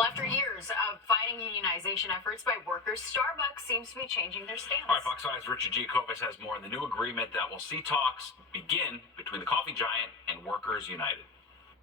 Well, after years of fighting unionization efforts by workers, Starbucks seems to be changing their stance. All right, Fox 5's Richard Giacobbe has more on the new agreement that will see talks begin between the coffee giant and Workers United.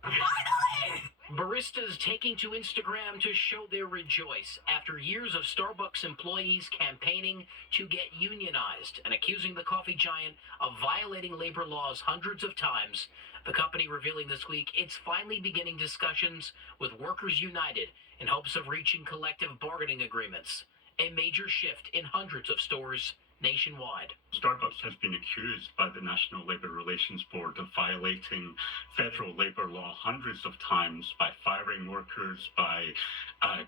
Finally! Baristas taking to Instagram to show their rejoice after years of Starbucks employees campaigning to get unionized and accusing the coffee giant of violating labor laws hundreds of times. The company revealing this week it's finally beginning discussions with Workers United in hopes of reaching collective bargaining agreements, a major shift in hundreds of stores nationwide. Starbucks has been accused by the National Labour Relations Board of violating federal labour law hundreds of times by firing workers, by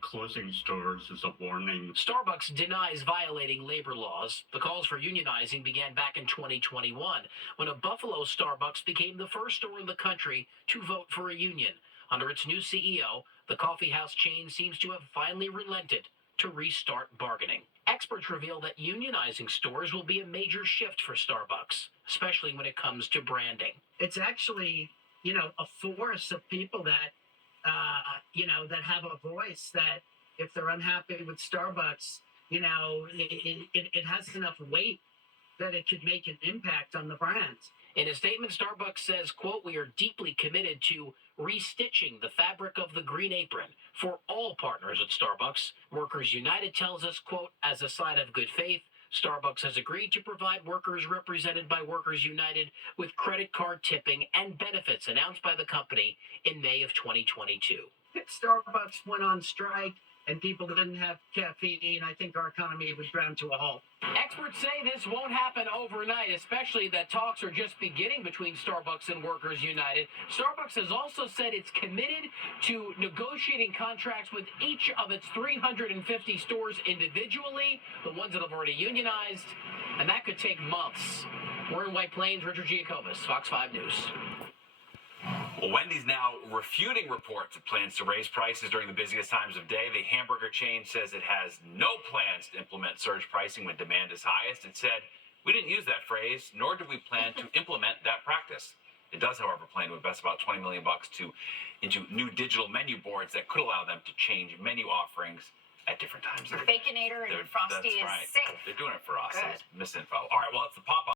closing stores as a warning. Starbucks denies violating labor laws. The calls for unionizing began back in 2021 when a Buffalo Starbucks became the first store in the country to vote for a union. Under its new CEO, the coffeehouse chain seems to have finally relented to restart bargaining. Experts reveal that unionizing stores will be a major shift for Starbucks, especially when it comes to branding. It's actually, a force of people that, that have a voice, that if they're unhappy with Starbucks, it has enough weight that it could make an impact on the brand. In a statement, Starbucks says, quote, "We are deeply committed to restitching the fabric of the green apron for all partners at Starbucks." Workers United tells us, quote, "As a sign of good faith, Starbucks has agreed to provide workers represented by Workers United with credit card tipping and benefits announced by the company in May of 2022. If Starbucks went on strike and people didn't have caffeine, I think our economy would ground to a halt. Experts say this won't happen overnight, especially that talks are just beginning between Starbucks and Workers United. Starbucks has also said it's committed to negotiating contracts with each of its 350 stores individually, the ones that have already unionized, and that could take months. We're in White Plains. Richard Giacobbe, Fox 5 News. Well, Wendy's now refuting reports of plans to raise prices during the busiest times of day. The hamburger chain says it has no plans to implement surge pricing when demand is highest. It said, "We didn't use that phrase, nor do we plan to implement that practice." It does, however, plan to invest about $20 million into new digital menu boards that could allow them to change menu offerings at different times of the day. Baconator and Frosty is right. safe. They're doing it for us. Good. It's misinfo. All right, well, it's the pop-up.